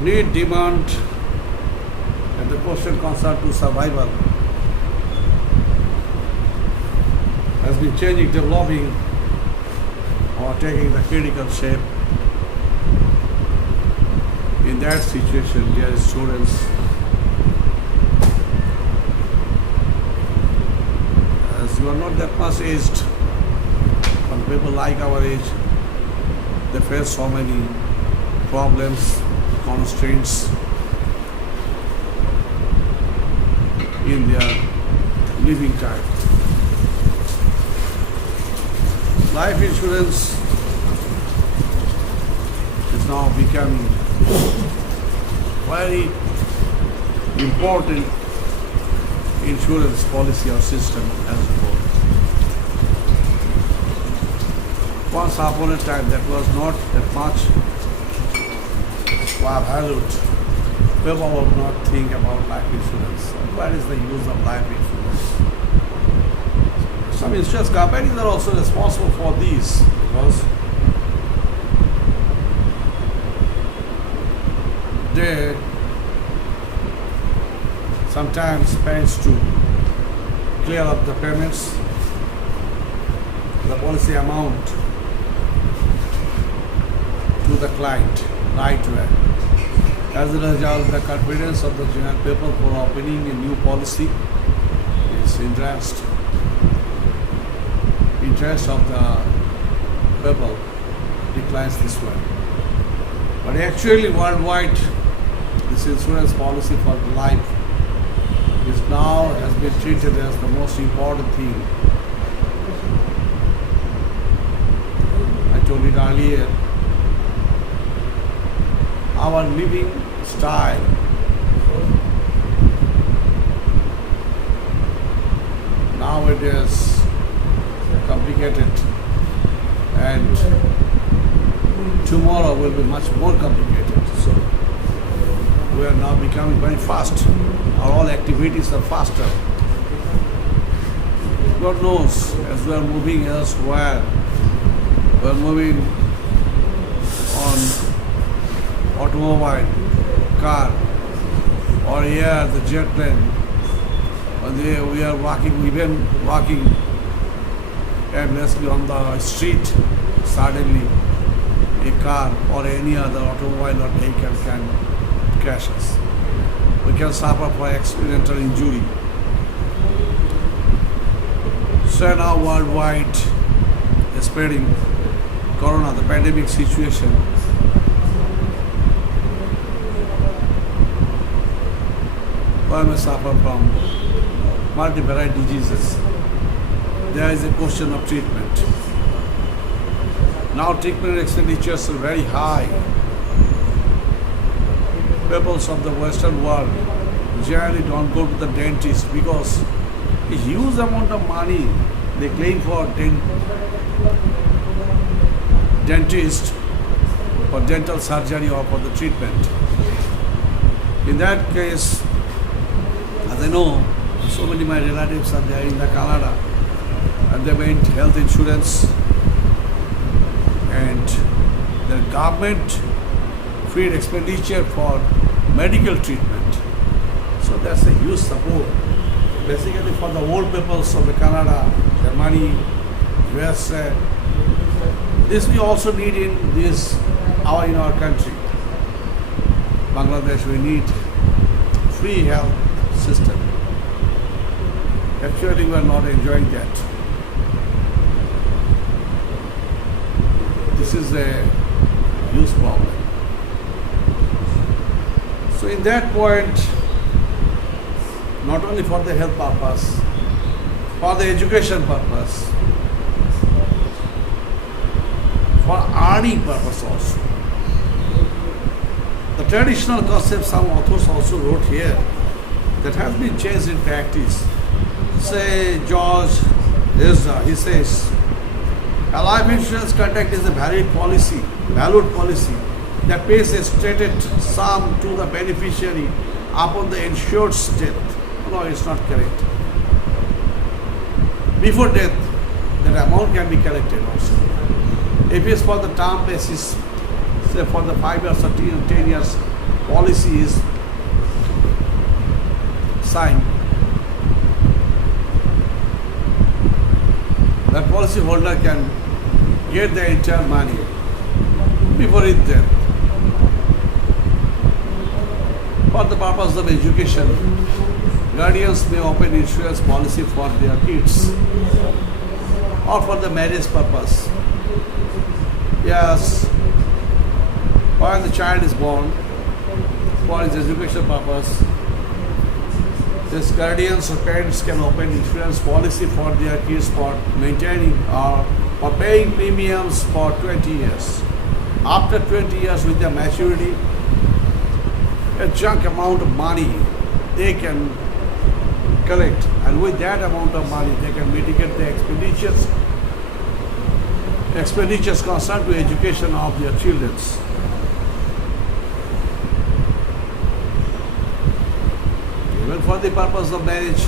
need, demand, and the question concerned to survival has been changing, developing, or taking the critical shape. In that situation, dear students, as you are not that much aged, but people like our age, they face so many problems, constraints in their living time. Life insurance is now becoming very important insurance policy or system as a whole. Once upon a time that was not that much valued. People will not think about life insurance. What is the use of life insurance? Some insurance companies are also responsible for these because they sometimes pays to clear up the payments, the policy amount to the client right away. As a result, the confidence of the general people for opening a new policy is interest of the people declines this way. But actually worldwide, this insurance policy for life is now has been treated as the most important thing. I told it earlier, our living style nowadays complicated, and tomorrow will be much more complicated. So we are now becoming very fast. Our all activities are faster. God knows, as we are moving elsewhere, we are moving on automobile, car, or air, the jet plane. Or we are even walking aimlessly on the street. Suddenly, a car or any other automobile or vehicle can crash us. We can suffer for accidental injury. So now worldwide is spreading corona, the pandemic situation. One may suffer from multi-variety diseases. There is a question of treatment. Now treatment expenditures are very high. Peoples of the Western world generally don't go to the dentist because a huge amount of money they claim for dentist for dental surgery or for the treatment. In that case, as I know, so many of my relatives are there in the Canada and they went health insurance and the government freed expenditure for medical treatment. So that's a huge support. Basically for the old peoples of the Canada, Germany, USA. This we also need in our country. Bangladesh, we need free health system. Actually, we are not enjoying that. This is a huge problem. So in that point, not only for the health purpose, for the education purpose, for earning purpose also. The traditional concept some authors also wrote here that has been changed in practice. Say George Ezra, he says, a life insurance contract is a valued policy that pays a stated sum to the beneficiary upon the insured's death. No, it's not correct. Before death, that amount can be collected also. If it's for the term basis, say for the 5 years or 10 years policy is signed, that policy holder can get the entire money before his death. For the purpose of education, guardians may open insurance policy for their kids or for the marriage purpose. Yes, when the child is born, for his education purpose, these guardians or parents can open insurance policy for their kids for maintaining or for paying premiums for 20 years. After 20 years with their maturity, a chunk amount of money they can collect, and with that amount of money they can mitigate the expenditures concerned to education of their children. Even for the purpose of marriage,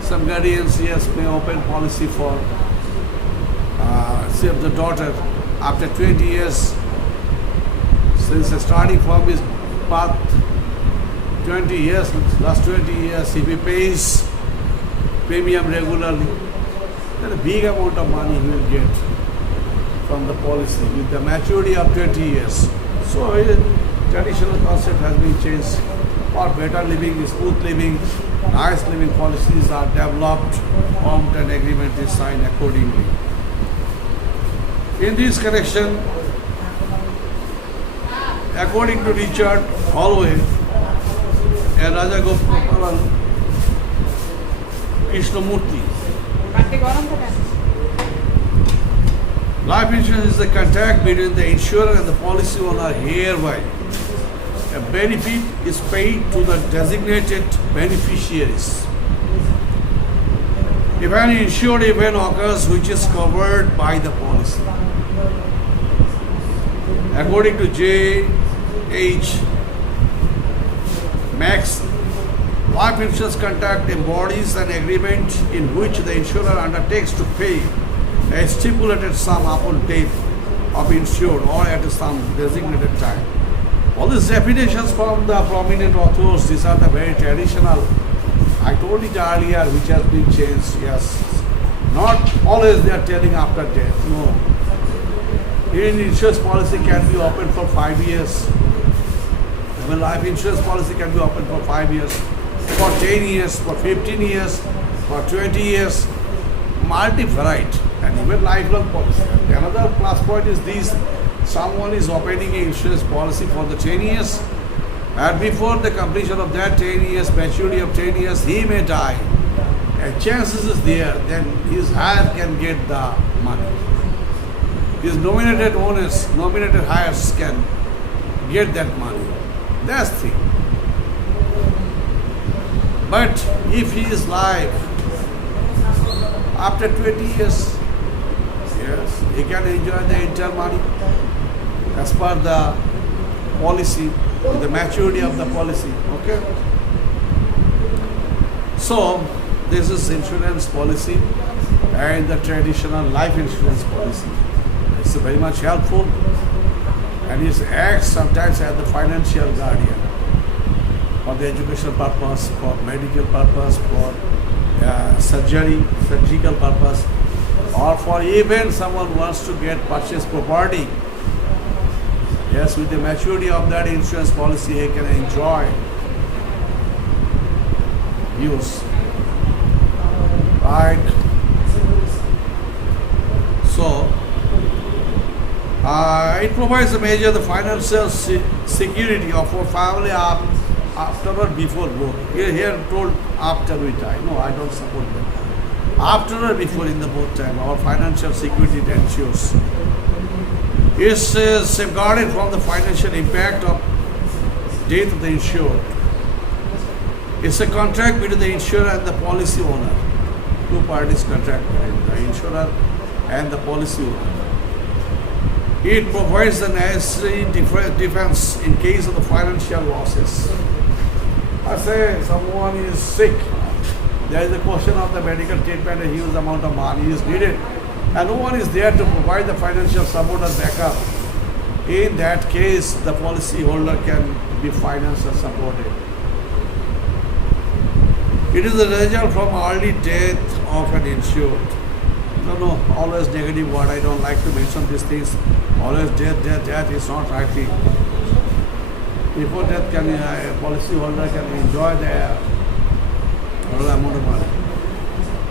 some guardians, yes, may open policy for say of the daughter after 20 years, since starting from his path 20 years, last 20 years, if he pays premium regularly, then a big amount of money he will get from the policy with the maturity of 20 years. So traditional concept has been changed for better living, smooth living, nice living policies are developed, formed and agreement is signed accordingly. In this connection, according to Richard Holloway and Rajagopalan Krishnamurti, life insurance is the contract between the insurer and the policy owner hereby. A benefit is paid to the designated beneficiaries. If an insured event occurs which is covered by the policy, according to J.H. Max, life insurance contract embodies an agreement in which the insurer undertakes to pay a stipulated sum upon death of insured or at some designated time. All these definitions from the prominent authors, these are the very traditional. I told it earlier, which has been changed, yes. Not always they are telling after death, no. Even insurance policy can be opened for 5 years. Even life insurance policy can be opened for 5 years, for 10 years, for 15 years, for 20 years, multi-varied, and even lifelong policy. Another plus point is this: someone is opening an insurance policy for the 10 years, and before the completion of that 10 years, maturity of 10 years, he may die. And chances is there, then his heir can get the money. His nominated owners, nominated heirs can get that money. That's the thing. But if he is live after 20 years, yes, he can enjoy the entire money as per the policy, the maturity of the policy. Okay? So, this is insurance policy and the traditional life insurance policy. It's very much helpful, and it acts sometimes as the financial guardian for the educational purpose, for medical purpose, for surgical purpose, or for even someone wants to purchase property. Yes, with the maturity of that insurance policy, he can enjoy use. Right? So, it provides a measure the financial security of our family after or before both. Here told after we die. No, I don't support that. After or before, in the both time, our financial security it ensures. Is safeguarded from the financial impact of death of the insured. It's a contract between the insurer and the policy owner. Two parties contract, the insurer and the policy owner. It provides the necessary defense in case of the financial losses. I say someone is sick, there is a question of the medical treatment, a huge amount of money is needed, and no one is there to provide the financial support or backup. In that case, the policy holder can be financed and supported. It is the result from early death of an insured. No, always negative word. I don't like to mention these things. Always death is not right thing. Before death, a policyholder can enjoy their amount of money.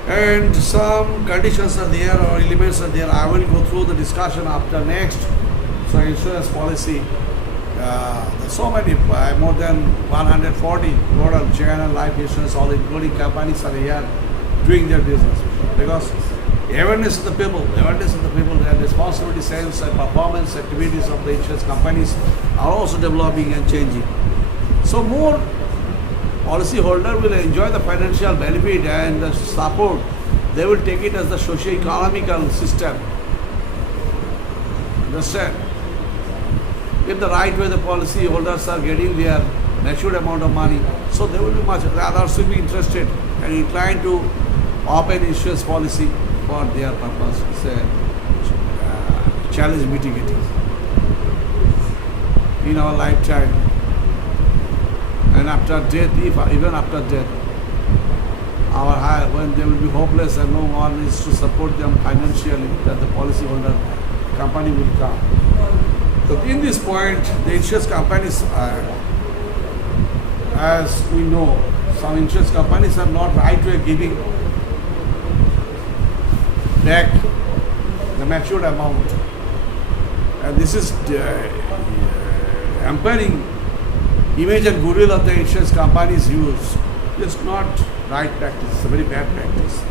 And some conditions are there or elements are there. I will go through the discussion after next. So insurance policy, there's so many, more than 140 total general life insurance, all including companies are here doing their business. Because awareness of the people, and responsibility sense and performance activities of the insurance companies are also developing and changing. So more policyholder will enjoy the financial benefit and the support. They will take it as the socio-economical system. Understand? In the right way, the policyholders are getting their matured amount of money, so they will be much. Others will be interested and inclined to open insurance policy for their purpose. It's a challenge mitigating in our lifetime. And after death, even after death, when they will be hopeless and no one is to support them financially, that the policyholder company will come. So in this point, the insurance companies are, as we know, some insurance companies are not right way giving back the matured amount. And this is hampering image and goodwill of the insurance companies use. It's not right practice, it's a very bad practice.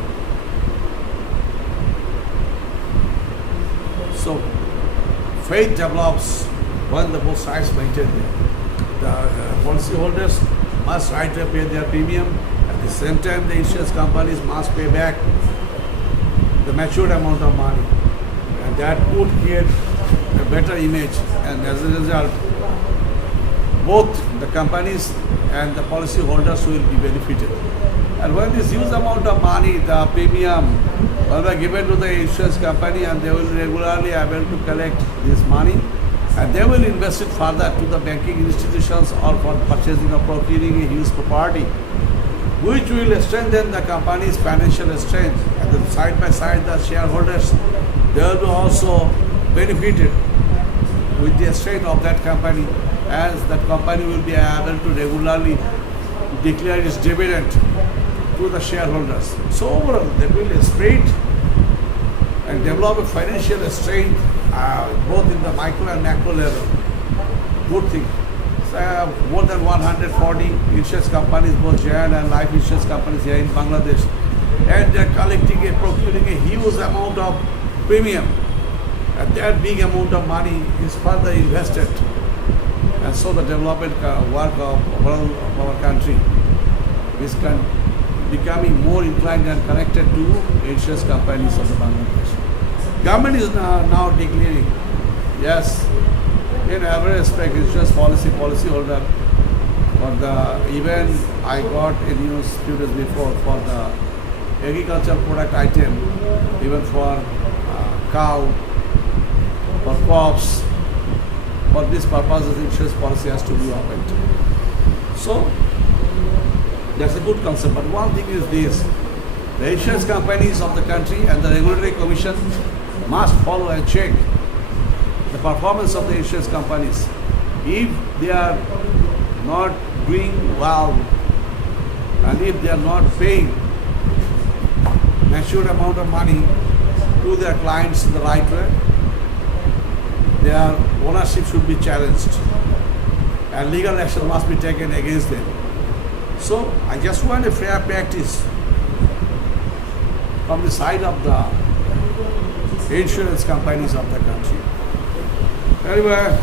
So faith develops when the both sides maintain them. The policyholders must right to pay their premium. At the same time, the insurance companies must pay back the matured amount of money. And that would create a better image. And as a result, both the companies and the policyholders will be benefited. And when this huge amount of money, the premium, will be given to the insurance company, and they will regularly able to collect this money, and they will invest it further to the banking institutions or for purchasing or procuring a huge property, which will strengthen the company's financial strength. And then side by side, the shareholders, they will be also benefited with the strength of that company, as that company will be able to regularly declare its dividend to the shareholders. So overall, they will spread and develop a financial strength both in the micro and macro level. Good thing. So more than 140 insurance companies, both giant and life insurance companies here in Bangladesh, and they are procuring a huge amount of premium. And that big amount of money is further invested. And so the development work of our country is becoming more inclined and connected to insurance companies of the Bangladesh. Government is now declaring, yes, in every aspect, insurance policyholder, for the, even I got a news few days before for the agricultural product item, even for cow, for crops, for this purposes, insurance policy has to be opened. So, that's a good concept. But one thing is this: the insurance companies of the country and the regulatory commission must follow and check the performance of the insurance companies. If they are not doing well, and if they are not paying matured amount of money to their clients in the right way, their ownership should be challenged and legal action must be taken against them. So I just want a fair practice from the side of the insurance companies of the country. Anyway,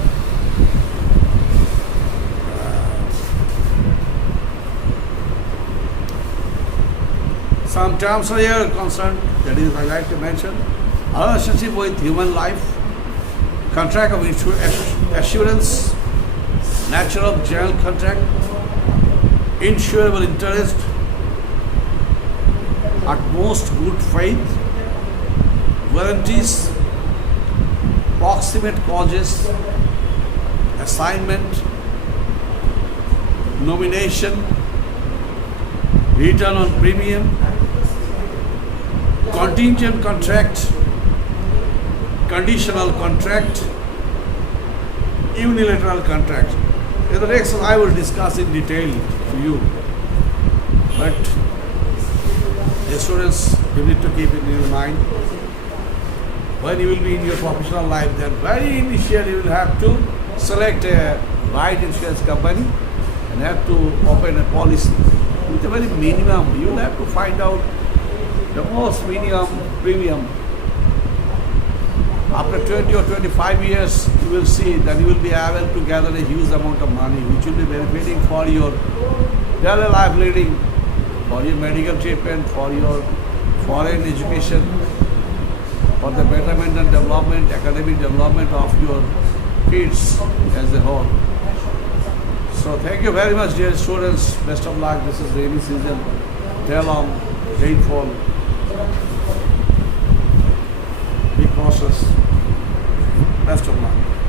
some terms are here concerned, that is, I like to mention our relationship with human life, contract of assurance, nature of general contract, insurable interest, utmost good faith, warranties, proximate causes, assignment, nomination, return on premium, contingent contract, conditional contract, unilateral contract. In the next I will discuss in detail to you. But the students, you need to keep it in your mind. When you will be in your professional life, then very initially you will have to select a right insurance company and have to open a policy with a very minimum. You will have to find out the most minimum premium. After 20 or 25 years, you will see that you will be able to gather a huge amount of money which will be benefiting for your daily life leading, for your medical treatment, for your foreign education, for the betterment and development, academic development of your kids as a whole. So thank you very much, dear students. Best of luck. This is rainy season. Day long, rainfall. Be cautious. Best of luck.